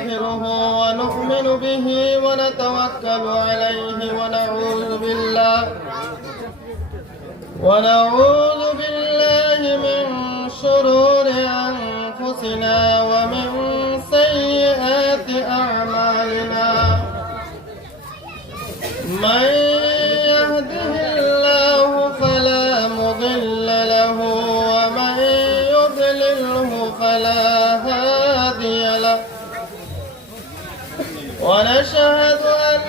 ونستغفره ونؤمن به ونتوكل عليه ونعوذ بالله. ونعوذ بالله من شرور أنفسنا ومن سيئات أعمالنا. من ونشهد أن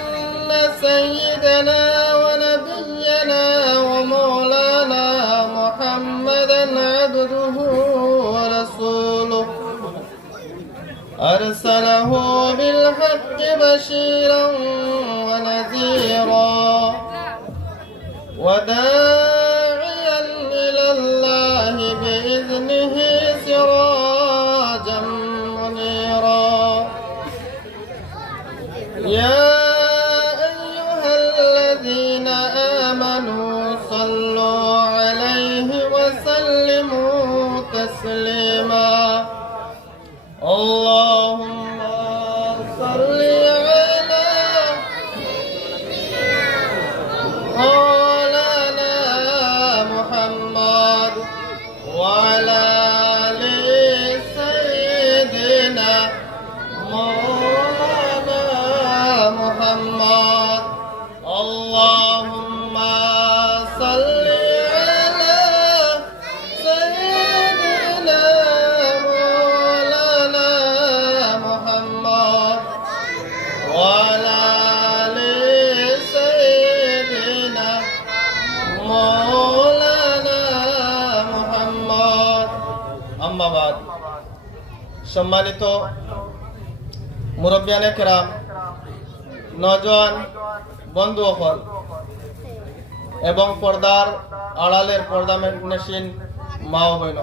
سيدنا ونبينا ومولانا محمدا عبده ورسوله. أرسله بالحق بشيرا ونذيرا. وداعيا وسلموا تسليما اللهم সম্মানিত মুরব্বিয়ানে কেরাম নজওয়ান বন্ধু অকল এবং পর্দার আড়ালের পর্দা নেশিন মা ও বইন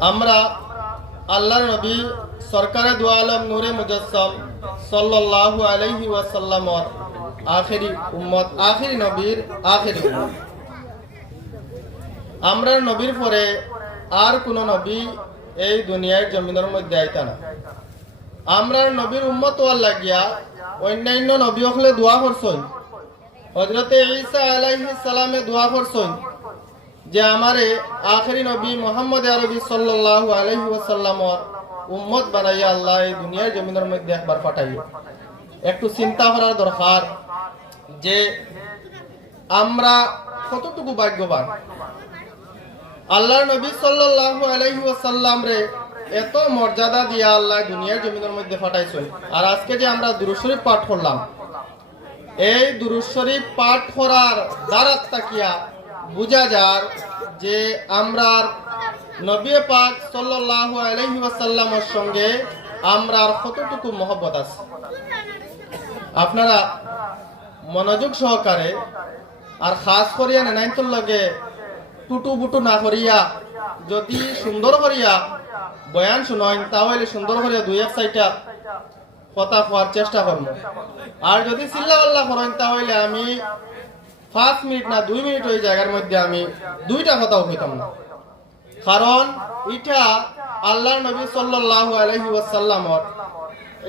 আমরা আল্লাহ নবী সরকারে দু আলম নূরে মুজাসম সাল্লাল্লাহু আলাইহি ওয়াসাল্লামর আখেরি উম্মত, আখেরি নবীর আখেরি আমরা নবীর পরে আর কোন নবী এই দুনিয়ার জমিনের মধ্যে আইতা না। আমরা নবীর উম্মত হওয়ার লাগিয়া অন্যান্য নবী হলে দোয়া করছই হজরতে ঈসা আলাইহিস সালামে দোয়া করছই যে আমারে আখেরি নবী মোহাম্মদ আরবি সাল্লাল্লাহু আলাইহি ওয়াসাল্লামর উম্মত বানাইয়া আল্লাহ এই দুনিয়ার জমিনের মধ্যে একবার পাঠাইও একটু চিন্তা করার দরকার যে আমরা কতটুকু ভাগ্যবান। আল্লাহর নবী সাল্লাল্লাহু আলাইহি ওয়াসাল্লাম রে, এত মর্যাদা দিয়া আল্লাহ দুনিয়ার জমিনের মধ্যে পাঠাইছেন আর আজকে যে আমরা দুরূদ শরীফ পাঠ করলাম, এই দুরূদ শরীফ পাঠ করার দ্বারা তাকিয়া বুঝা যার যে আমরা নবী পাক সাল্লাল্লাহু আলাইহি ওয়াসাল্লামের সঙ্গে আমরা কতটুকু মহব্বত আছে। আপনারা মনোযোগ সহকারে আর খাস করিয়া নেনাইন্তর লগে টুটু বুটু না করিয়া, যদি সুন্দর করিয়া বয়ান শুনইন, তাহলে সুন্দর করিয়া দুই এক সাইটা কথা কোয়ার চেষ্টা করব। আর যদি চিল্লা পাল্লা করেন, তাহলে আমি পাঁচ মিনিট না দুই মিনিট ওই জায়গার মধ্যে আমি দুইটা কথাও কইতাম না। কারণ এটা আল্লাহ নবী সাল্লাল্লাহু আলাইহি ওয়াসাল্লামর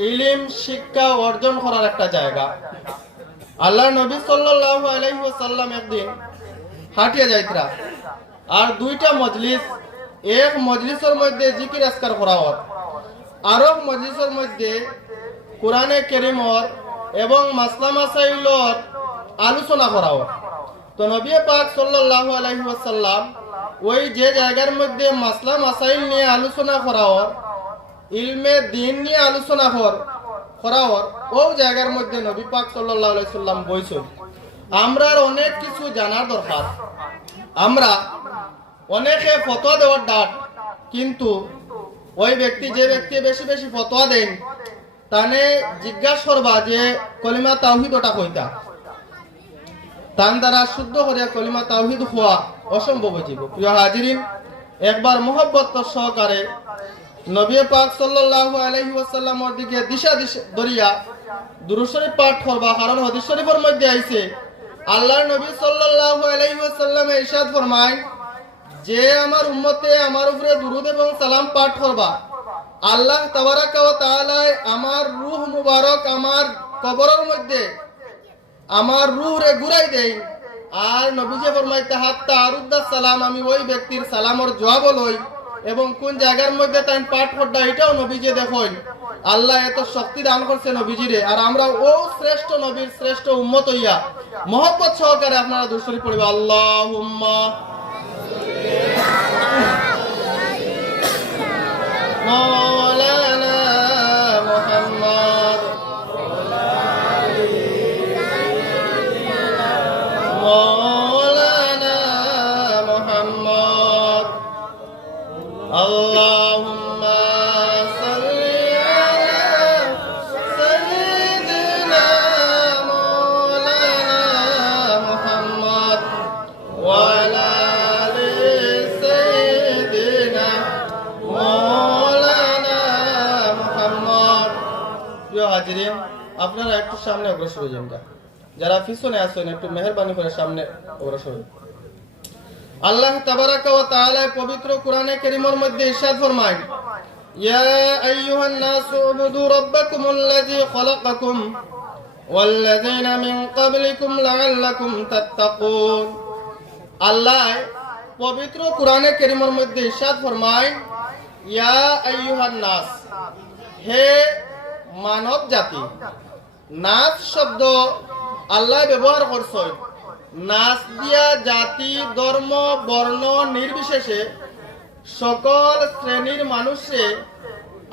ইলিম, শিক্ষা অর্জন করার একটা জায়গা। আল্লাহ নবী সাল্লাল্লাহু আলাইহি ওয়াসাল্লাম একদিন হাঁটিয়া যাইতরা আর দুইটা মজলিস। এক মজলিসের মধ্যে জিকির আসকার করা হত আর মজলিসের মধ্যে কোরআনে কেরিমর এবং মাসলা মাসাইলর আলোচনা করা হত তো নবী পাক সাল্লাল্লাহু আলাইহি ওয়াসাল্লাম ওই যে জায়গার মধ্যে মাসলা মাসাইল নিয়ে আলোচনা করা হত ইলমে দিন নিয়ে আলোচনা কর, করা হত ও জায়গার মধ্যে নবী পাক সাল্লাল্লাহু আলাইহি সাল্লাম বইছেন। আমরা অনেক কিছু জানার দরকার। আমরা অনেকে ফতোয়া দেওয়ার ডাট, কিন্তু ওই ব্যক্তি যে ব্যক্তি বেশি বেশি ফতোয়া দেন, তানে জিজ্ঞাসা করবা যে কলিমা তাওহিদ ওটা কইতা। তান দ্বারা শুদ্ধ করিয়া কলিমা তাওহিদ হওয়া অসম্ভব হইব প্রিয় হাজিরিন, একবার মোহব্বত সহকারে নবী পাক সাল্লাল্লাহু আলাইহি ওয়াসাল্লামের দিকে দিশা দিশা দরিয়া দুরূদ শরীফ পাঠ করবা, কারণ হাদিস শরীফের মধ্যে আইছে আল্লাহর নবী সাল্লাল্লাহু ইরশাদ ফরমায়, যে আমার উম্মতে আমার উপরে দুরুদ এবং সালাম পাঠ করবা, আল্লাহ আমার রূহ মুবারক আমার কবরের মধ্যে আমার রূহ রে ঘুরাই দেই। আর নবীজি ফরমাইতে হাত্তা আরুদ্দাস সালাম, আমি ওই ব্যক্তির সালামর জবাব লই। এবং কোন জায়গার মধ্যে তাই পাট করদা এটাও নবীজি দেখুন। আল্লাহ এত শক্তি দান করছে নবীজিরে। আর আমরা ও শ্রেষ্ঠ নবীর শ্রেষ্ঠ উম্মত হইয়া, মহব্বত সহকারে আপনারা দুশ্মনী পড়বে। আল্লাহ উম্মা মৌলা আপনারা একটু সামনে অগ্রসর হয়ে যারা পিছনে আছেন, একটু মেহরবানি করে সামনে অগ্রসর আল্লাহ তাবারাকা ওয়া তাআলা পবিত্র কোরআনে কারীমের মধ্যে ইরশাদ ফরমায়, ইয়া আইয়ুহান নাসু উবুদু রাব্বাকুমুল্লাযী খালাকাকুম ওয়াল্লাযীনা মিন ক্বাবলিকুম লাআল্লাকুম তাত্তাকুন। আল্লাহ পবিত্র কোরআনে কারীমের মধ্যে ইরশাদ ফরমায়, ইয়া আইয়ুহান নাস হে মানব জাতি নাচ শব্দ আল্লাহ ব্যবহার করছেন নাচ দিয়া জাতি, ধর্ম, বর্ণ নির্বিশেষে সকল শ্রেণির মানুষে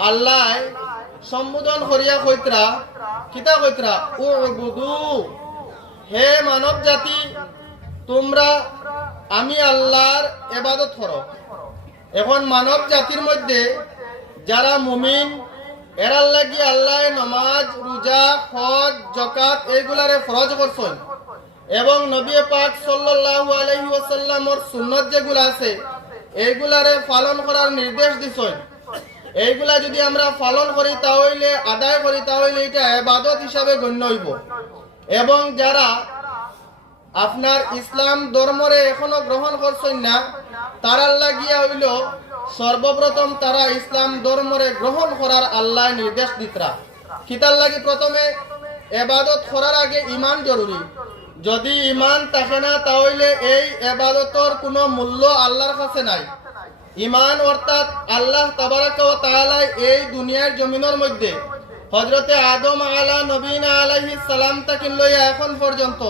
আল্লাহ সম্বোধন করিয়া কইত্রা, কিতা কইত্রা? ও বুধু হে মানব জাতি, তোমরা আমি আল্লাহর এবাদত করো। এখন মানব জাতির মধ্যে যারা মুমিন, এরার লাগি আল্লাহ রোজা হজ জকাত এইগুলারে ফরজ করছেন। এবং নবী পাক সাল্লাল্লাহু আলাইহি ওয়াসাল্লামর সুন্নাত যেগুলা আছে, এইগুলারে পালন করার নির্দেশ দিছেন। এইগুলা যদি আমরা পালন করি তাহলে, আদায় করি তাহলে এটা ইবাদত হিসাবে গণ্য হইব। এবং যারা আপনার ইসলাম ধর্মরে এখনও গ্রহণ করছেন না, তারার লাগিয়া হইল সর্বপ্রথম তারা ইসলাম ধর্মরে গ্রহণ করার আল্লাহ নির্দেশ দিতরা। কিতার লাগি প্রথমে এবাদত করার আগে ইমান জরুরি। যদি ইমান থাকে না, তাহলে এই এবাদতর কোনো মূল্য আল্লাহর কাছে নাই। ইমান অর্থাৎ আল্লাহ তাবারাকা ওয়া এই দুনিয়ার জমিনের মধ্যে হযরতে আদম আলা নবীন আলাহি সালাম তাকে লইয়া এখন পর্যন্ত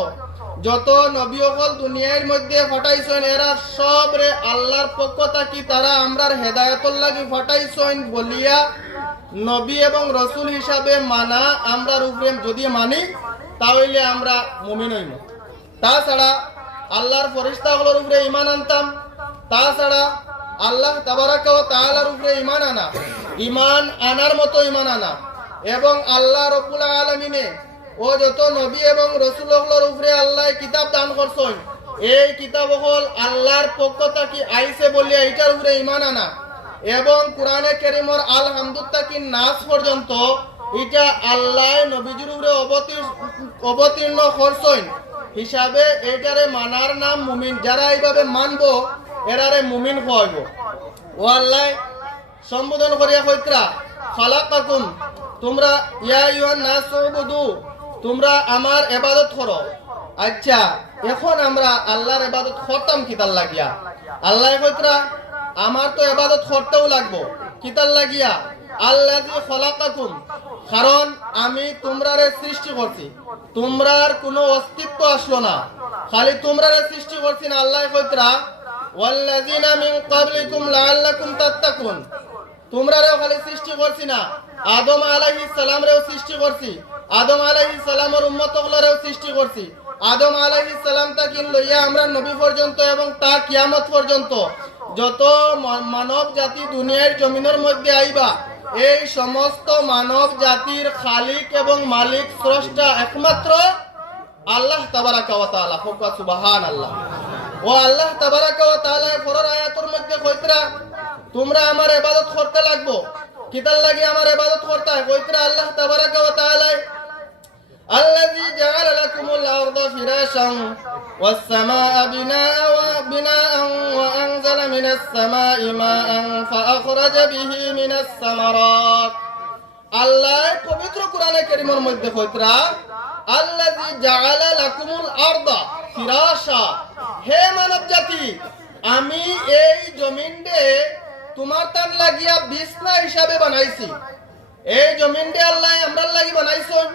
যত নবী অকল দুনিয়ার মধ্যে ফটাইছেন, এরা সব রে আল্লাহর পক্ষ থাকি তারা আমরার হেদায়তর লাগি ফটাইছেন বলিয়া নবী এবং রসুল হিসাবে মানা আমরার উপরে যদি মানি, তাহলে আমরা মুমিন হইব। তাছাড়া আল্লাহর ফরিস্তাগুলোর উপরে ইমান আনতাম, তাছাড়া আল্লাহ তাবারাকা উপরে ইমান আনা ইমান আনার মতো ইমান আনা, এবং আল্লাহ রব্বুল আলামিনে ও যত নবী এবং রসুলগুলোর উপরে আল্লাহ কিতাব দান করছেন, এই কিতাব হল আল্লাহর পক্ষ থাকি আইছে বলিয়া এইটার উপরে ইমান আনা। এবং কোরআনে কেরিমর আলহামদুল তাকি নাচ পর্যন্ত, এটা আল্লাহ নবীজির উপরে অবতীর্ণ অবতীর্ণ করছেন। হিসাবে এইটারে মানার নাম মুমিন। যারা এইভাবে মানবো, এরারে মুমিন হইব। ও আল্লাহ, সম্বোধন করিয়া কইত্রা, খালাকাকুম, তোমরা ইয়া ইউহান নাস উবুদু, তোমরা আমার এবাদত করো। আচ্ছা এখন আমরা আল্লাহর এবাদত করতাম কিতার লাগিয়া? আল্লাহ কইত্রা আমার তো ইবাদত করতেও লাগবো। কিতার লাগিয়া, আল্লাযী খলাকাকুম। কারণ আমি তোমরারে সৃষ্টি করছি। তোমরার কোনো অস্তিত্ব আসলো না। খালি তোমরারে সৃষ্টি করছি না আল্লাহ কইত্রা ওয়াল্লাযীনা মিন ক্বাবলিকুম লাআল্লাকুম তাত্তাকুন। তোমরারেও খালি সৃষ্টি করছি না। আদম আলাইহিস সালাম রেও সৃষ্টি করছি। আদম আলাইহিস সালামের উম্মত গুলারেও সৃষ্টি করছি। আদম আলাইহিস সালাম তাকিন লইয়া আমরা নবী পর্যন্ত এবং তা কিয়ামত পর্যন্ত। যত মানব জাতি দুনিয়ার জমিনের মধ্যে আইবা, এই সমস্ত মানব জাতির খালিক এবং মালিক স্রষ্টা একমাত্র আল্লাহ তাবারাকা ওয়া তাআলা। ফুকা আল্লাহ ও আল্লাহ তাবারাকা ওয়া তাআলা ফরর আয়াতের মধ্যে কইতরা তোমরা আমার ইবাদত করতে লাগবো। কিতার লাগে আমার ইবাদত করতে হয় কইতরা আল্লাহ তাবারাকা ওয়া তাআলা الذي جعل لكم الأرض فراشا والسماء بناء بناء وأنزل من السماء ماء فأخرج به من الثمرات আল্লাহ পবিত্র কোরআনে কারীমের মধ্যে কইতরা আল্লাযী জাআলা লাকুমুল আরদা ফিরাশা হে মানব জাতি আমি এই জমিনডে তোমার তার লাগিয়া বিছনা হিসাবে বানাইছি এই জমিনডে আল্লাহ আমরা লাগি বানাইছন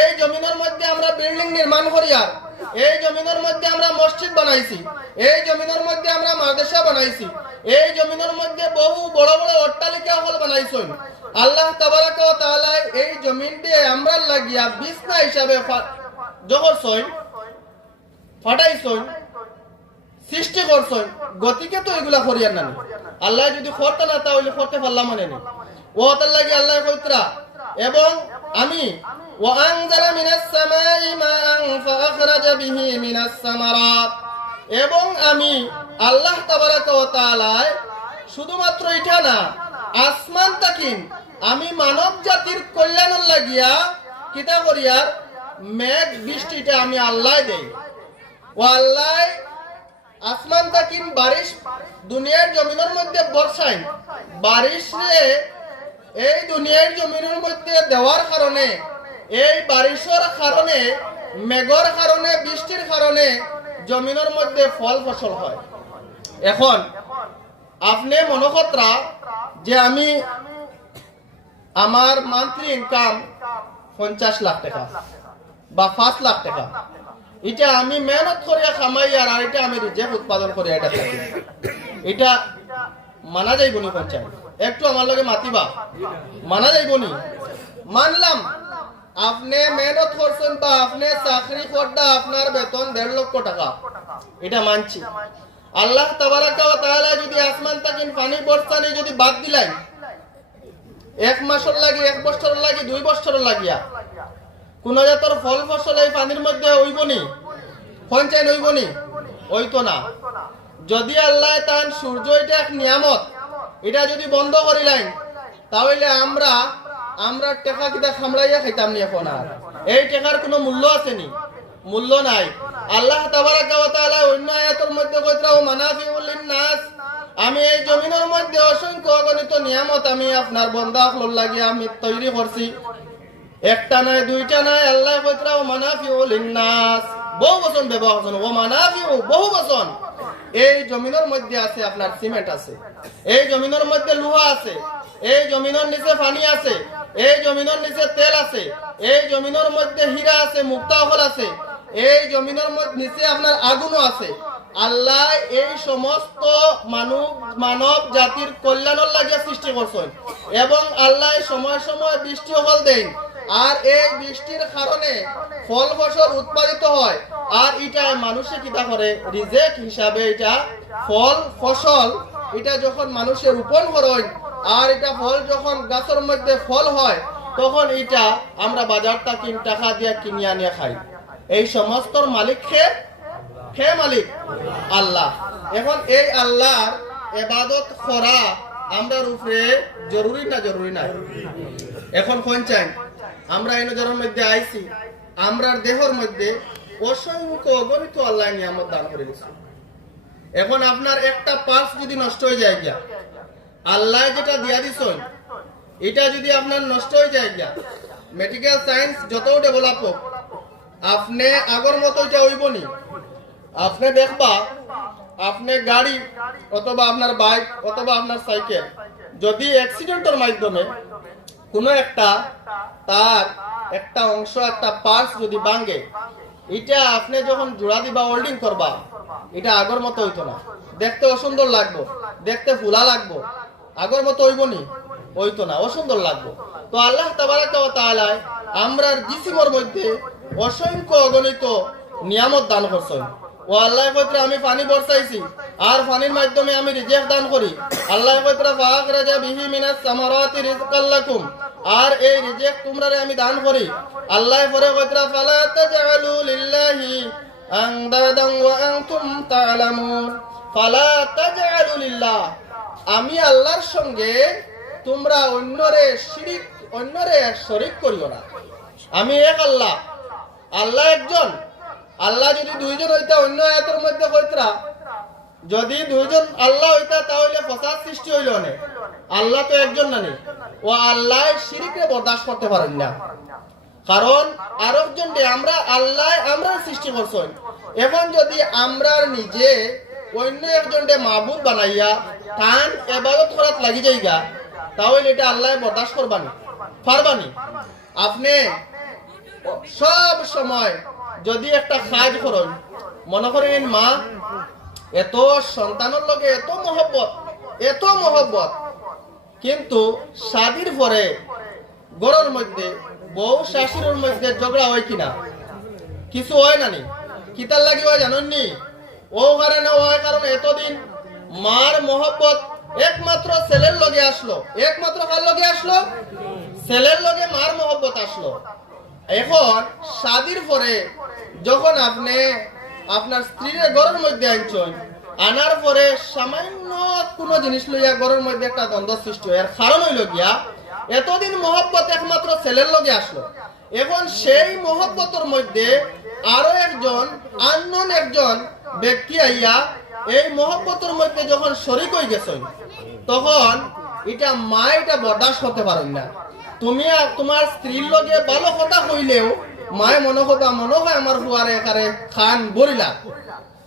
এই জমিনের মধ্যে আমরা বিল্ডিং নির্মাণ করিয়া এই জমিনের মধ্যে আমরা মসজিদ বানাইছি। এই জমিনের মধ্যে আমরা মাদ্রাসা বানাইছি। এই জমিনের মধ্যে বহু বড় বড় অট্টালিকা হল বানাইছন। আল্লাহ তাবারাকা ওয়া তাআলা এই জমিন দিয়ে আমরা লাগিয়া বিছনা হিসাবে জগরছন ফাটাইছন সৃষ্টি করছন গতিকে তো এগুলা করিয়ার নানি। আল্লাহ যদি করতে না তাহলে করতে পারলাম মানে নেই ও তার লাগে আল্লাহ কইতরা, এবং আমি وأنزل من السماء ماء فأخرج به من الثمرات এবং আমি আল্লাহ তাবারাকা ওয়া তাআলা শুধুমাত্র এটা না আসমান তাকিন আমি মানব জাতির কল্যাণের লাগিয়া কিতা করিয়ার মেঘ বৃষ্টিটা আমি আল্লাহ দেই ও আল্লাহ আসমান তাকিন বারিশ দুনিয়ার জমিনের মধ্যে বর্ষাই বারিশ রে এই দুনিয়ার জমিনের মধ্যে দেওয়ার কারণে এই বারিশের কারণে, মেঘর কারণে, বৃষ্টির কারণে জমিনের মধ্যে ফল ফসল হয়। এখন, আপনি মনোকতরা যে আমি আমার মান্থলি ইনকাম পঞ্চাশ লাখ টাকা বা পাঁচ লাখ টাকা। এটা আমি মেহনত করিয়া খামাই আর এটা আমি রিজেক্ট উৎপাদন করি এটা থাকি। এটা মানা যাইব নি পঞ্চায়েত। একটু আমার লগে মাতিবা। মানা যাইব নি মানলাম। আপনি মেহনত করছেন বা আপনি চাকরি করডা আপনার বেতন দেড় লক্ষ টাকা। এটা মানছি। আল্লাহ তাআলা যদি আসমান তাকিন পানি বর্ষানি যদি বাদ দিলাই এক মাসের লাগি, এক বছর লাগি, দুই বছর লাগিয়া, কোন জাতর ফল ফসল এই পানির মধ্যে হইবনি পঞ্চায়েত হইবনি হইতো না। যদি আল্লাহ তান সূর্য এটা এক নিয়ামত, এটা যদি বন্ধ করিলেন, তাহলে আমরা আমরা টেকা কিটা খামড়াইয়া খাইতাম নি এখন আর। এই টেকার কোনো মূল্য আছে নি? মূল্য নাই। আল্লাহ তাবারাকা ওয়া তাআলা অন্য আয়াতের মধ্যে কইতরা ও মানাফিউল লিন-নাস আমি এই জমিনের মধ্যে অসংখ্য অগণিত নিয়ামত আমি আপনার বন্দা হল লাগিয়ে আমি তৈরি করছি। একটা নয়, দুইটা নয়, আল্লাহ কইতরা ও মানাফিউল লিন-নাস বহু বচন ব্যবহার ও মানাফিউ বহু বচন। এই জমিনের মধ্যে আছে, আপনার সিমেন্ট আছে। এই জমিনের মধ্যে লোহা আছে। এই জমিনের নিচে পানি আছে এই জমিনের নিচে তেল আছে এই জমিনের মধ্যে হীরা আছে, মুক্তা হল আছে এই জমিনের নিচে আপনার আগুনও আছে। আল্লাহ এই সমস্ত মানব মানব জাতির কল্যাণের লাগে সৃষ্টি করছেন এবং আল্লাহ সময় সময় বৃষ্টি হল দেন। আর এই বৃষ্টির কারণে ফল ফসল উৎপাদিত হয়। আর এটা মানুষে কিতা করে? রিজেক্ট হিসাবে এটা ফল ফসল, এটা যখন মানুষে রোপণ করেন আর এটা ফল যখন গাছের মধ্যে ফল হয়, তখন এটা আমরা বাজার থেকে টাকা দিয়ে কিনে আনিয়ে খাই। এই সমস্ত মালিক খে খে মালিক? আল্লাহ। এখন এই আল্লাহর এবাদত করা আমরা উপরে জরুরি না জরুরি না? এখন কোন চাই আমরা এই নজরের মধ্যে আইছি, আমরার দেহর মধ্যে অসংখ্য অগণিত আল্লাহ নিয়ামত দান করে দিচ্ছে এখন আপনার একটা পার্স যদি নষ্ট হয়ে যায় গিয়া আল্লাহ যেটা দিয়া দিছেন, এটা যদি আপনার নষ্ট হয়ে যায় গিয়া মেডিকেল সায়েন্স যত ডেভেলপ হোক, আপনি আগর মতো এটা হইব নি আপনি দেখবা, আপনি গাড়ি অথবা আপনার বাইক অথবা আপনার সাইকেল যদি অ্যাক্সিডেন্টের মাধ্যমে কোনো একটা তার একটা অংশ, একটা পার্টস যদি ভাঙে, এটা আপনি যখন জোড়া দিবা হোল্ডিং করবা, এটা আগর মতো হইতো না। দেখতে অসুন্দর লাগবো, দেখতে ফুলা লাগবো। আগর মতো হইব নি? হইতো না, অসুন্দর লাগবো। তো আল্লাহ তাআলা আমরার জিসিমর মধ্যে অসংখ্য অগণিত নিয়ামত দান করছেন। ও আল্লাহ কইত্রা আমি পানি বর্ষাইছি, আর পানির মাধ্যমে আমি রিজেক দান করি। আল্লাহ কইত্রা ফাক রাজা বিহি মিনাস সামারাতি রিজকাল আর এই রিজেক তোমরারে আমি দান করি। আল্লাহ পরে কইত্রা ফালা তাজআলু লিল্লাহি আনদাদান ওয়া আনতুম তা'লামুন ফালা তাজআলু লিল্লাহ আমি আল্লাহর সঙ্গে তোমরা অন্যরে শিরিক, অন্যরে শরিক করিও না। আমি এক আল্লাহ। আল্লাহ একজন। আল্লাহ যদি দুইজন হইতা, অন্য আয়াতের মধ্যে কইতরা, যদি দুইজন আল্লাহ হইতা, তাহলে ফসাদ সৃষ্টি হইল না। আল্লাহ তো একজন নানি ও আল্লাহ শিরিকে বরদাস্ত করতে পারেন না। কারণ আরেকজন আমরা, আল্লাহ আমরা সৃষ্টি করছেন। এখন যদি আমরা নিজে অন্য একজন মাহবুব বানাইয়া টান এবাদত করাত লাগি যাইগা, তাহলে এটা আল্লাহ বরদাস্ত করবানি। পারবানি? আপনি সব সময় যদি একটা কাজ করেন, মনে করেন, মা, এত সন্তানের লগে এত মহব্বত এত মহব্বত, কিন্তু শাদির পরে গরর মধ্যে, বউ শাশুড়ির মধ্যে ঝগড়া হয় কিনা? কিছু হয় না নি? কিতার লাগি হয় জানেননি ও কারণে হয় কারণ এতদিন মার মহব্বত একমাত্র ছেলের লগে আসলো। একমাত্র কার লগে আসলো? ছেলের লগে মার মহব্বত আসলো। এখন শাদির পরে যখন আপনি আপনার স্ত্রীর ঘরের মধ্যে আনছেন, আনার পরে সামান্য কোনো জিনিস লইয়া ঘরের মধ্যে একটা দ্বন্দ্ব সৃষ্টি হয়। এর কারণ হইল গিয়া, এতদিন মহব্বত একমাত্র ছেলের লগে আসলো। এখন সেই মহব্বতের মধ্যে আরও একজন, আননোন একজন ব্যক্তি আইয়া এই মহব্বতের মধ্যে যখন শরিক হয়ে গেছ, তখন এটা মা এটা বরদাস্ত হতে পারেন না। তুমি তোমার স্ত্রীর লগে ভালো কথা কইলেও মায়ে মনে কথা মনে হয় আমার হুয়ারে একারে খান বলিলা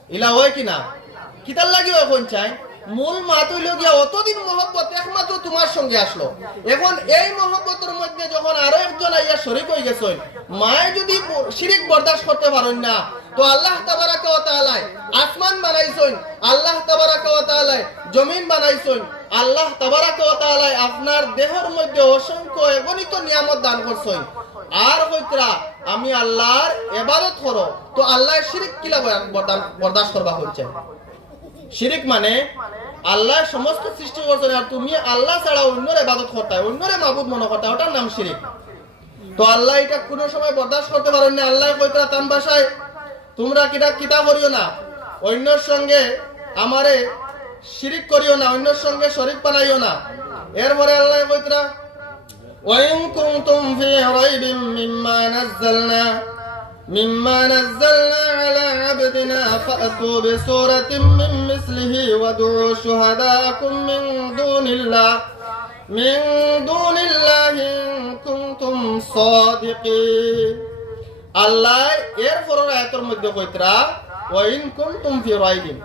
ইলা হয় কিনা কিতার লাগিও এখন চাই? মূল মাতুই লগিয়া অতদিন মহব্বত একমাত্র তোমার সঙ্গে আসলো। এখন এই মহব্বতের মধ্যে যখন আরও একজন আইয়া শরিক হয়ে গেছে মায়ে যদি শিরিক বরদাস্ত করতে পারেন না, তো আল্লাহ আসমান বানাইছেন, আল্লাহ জমিন বানাইছেন, আল্লাহ আপনার দেহের মধ্যে অসংখ্য এগণিত নিয়ামত দান করছেন। আর হইতরা, আমি আল্লাহর ইবাদত করো, তো আল্লাহ শিরিক কিলা বরদাস্ত করবা হচ্ছে শিরিক মানে আল্লাহ সমস্ত সৃষ্টি করছেন আর তুমি আল্লাহ ছাড়া অন্যরে বাদত করতে, অন্যরে মাবুদ মনে করতে, ওটার নাম শিরিক। তো আল্লাহ এটা কোনো সময় বরদাস্ত করতে পারেন না আল্লাহ কইতা তান ভাষায় তোমরা কিটা কিতা করিও না। অন্যর সঙ্গে আমারে শিরিক করিও না, অন্যর সঙ্গে শরিক বানাইও না। এরপরে আল্লাহ কইতরা ওয়াইন কুনতুম ফি রাইবিম মিম্মা নাযালনা مما نزلنا على عبدنا فأتوا بسورة من مثله وادعوا شهداءكم من دون الله من دون الله إن كنتم صادقين আল্লাহ এর পরের আয়াতের মধ্যে কইতরা ওয়াইন কুনতুম ফি রাইবিন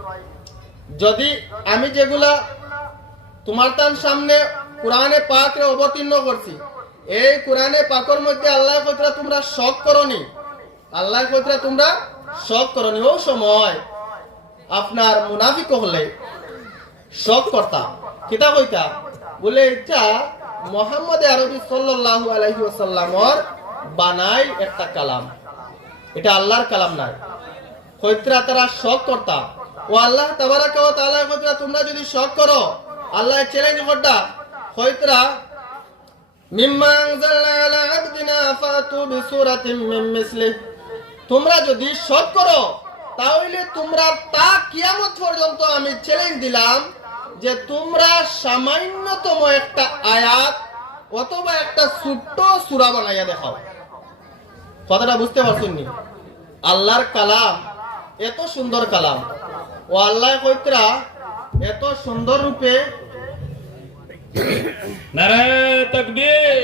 যদি আমি যেগুলা তোমার তার সামনে কোরআনে পাকে অবতীর্ণ করছি এই কোরআনে পাকের মধ্যে আল্লাহ কইতরা তোমরা শক করনি আল্লাহ কইতরা তোমরা শখ করনি ও সময়। আপনার মুনাফিক হলে শখ করতা, কিতা কইতা? বলে এটা মোহাম্মদ আরবি সাল্লাল্লাহু আলাইহি বানাই একটা কালাম। এটা আল্লাহর কালাম নাই। কইতরা তারা শখ করতা। ও আল্লাহ তাবারাকা ওয়া তাআলা কইতরা, তোমরা যদি শখ করো আল্লাহ চ্যালেঞ্জ করতা কইতরা, মিম্মা আনজালনা আলা আবদিনা ফাতু বিসূরাতিন মিন মিসলিহ। তোমরা যদি শক করো, তাহলে তোমরা তা কিয়ামত পর্যন্ত আমি চ্যালেঞ্জ দিলাম যে তোমরা সামান্যতম একটা আয়াত অথবা একটা ছোট্ট সূরা বানাইয়া দেখাও। কথাটা বুঝতে পারছেন নি? আল্লাহর কালাম, এত সুন্দর কালাম। ও আল্লাহ কইতরা এত সুন্দর রূপে নারায় তকবীর।